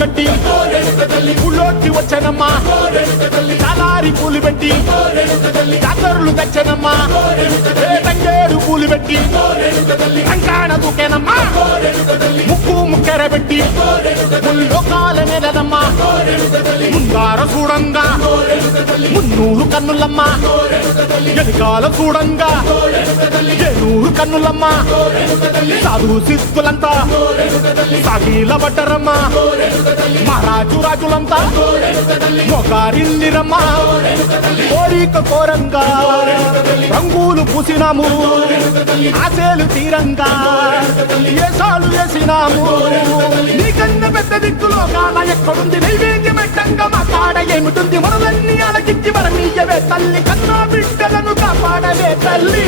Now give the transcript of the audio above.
కట్టి ఊళ్ళోకి వచ్చానమ్మా చాలారి పూలు పెట్టి జాతరులు తెచ్చానమ్మా తంగేడు పూలు పెట్టి కంకాణ దూకేనమ్మా ముక్కు ముక్కెర పెట్టి ముల్లోకాల నెలనమ్మా ముందార చూడంగా మున్నూరు కన్నులమ్మా ఎనకాల చూడంగా ఏనూరు కన్నులమ్మా సాధు సిద్ధులంతా సాగిల పడ్డరమ్మా మహారాజు రాజులంతా మొగారిల్లిరమ్మా కోరిక కోరంగా రంగులు పూసినాము ఆశలు తీరంగా ఏసాలు వేసినాము నీకన్నా పెద్ద దిక్కులో కాల ఎక్కడుంది నైవేద్యం పెట్టంగా మా కాడ ఏమిటుంది మనలన్నీ అలకిచ్చి వరమీయవే తల్లి కన్నా బిడ్డలను కాపాడవే తల్లి